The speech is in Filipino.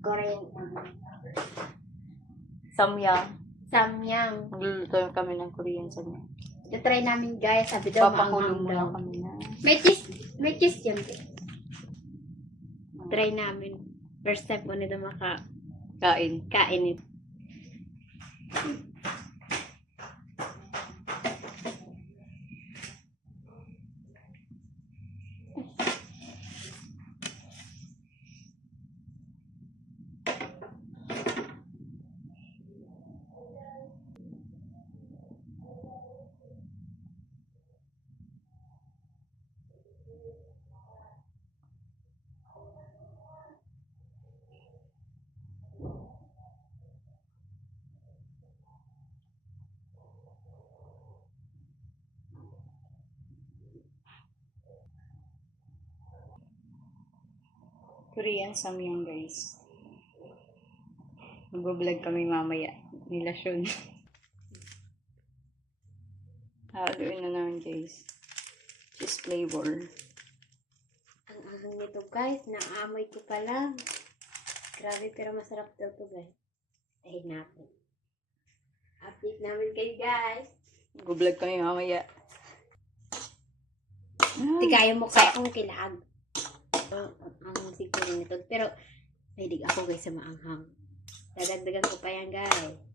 Korean. Samyang. Samyang. Magluluto kami ng Korean samyang. Ito-try namin guys. Sabi daw Papakulong maanghang daw. muna kami na. May cheese dyan. Try namin. First time ko nito Kain. kain ito. Korean samyang guys. Mag-vlog kami mamaya. Nila Sean. Haluin na naman guys. Cheese flavor. Ang ahang nito guys. Naamoy ko pa lang. Grabe pero masarap daw to guys. Tahin natin. Update namin kayo guys. Mag-vlog kami mamaya. Di kaya mo kaya kung kilag. Ang siguro nito. Pero, mahilig ako guys sa maanghang. Dadagdagan ko pa yan guys.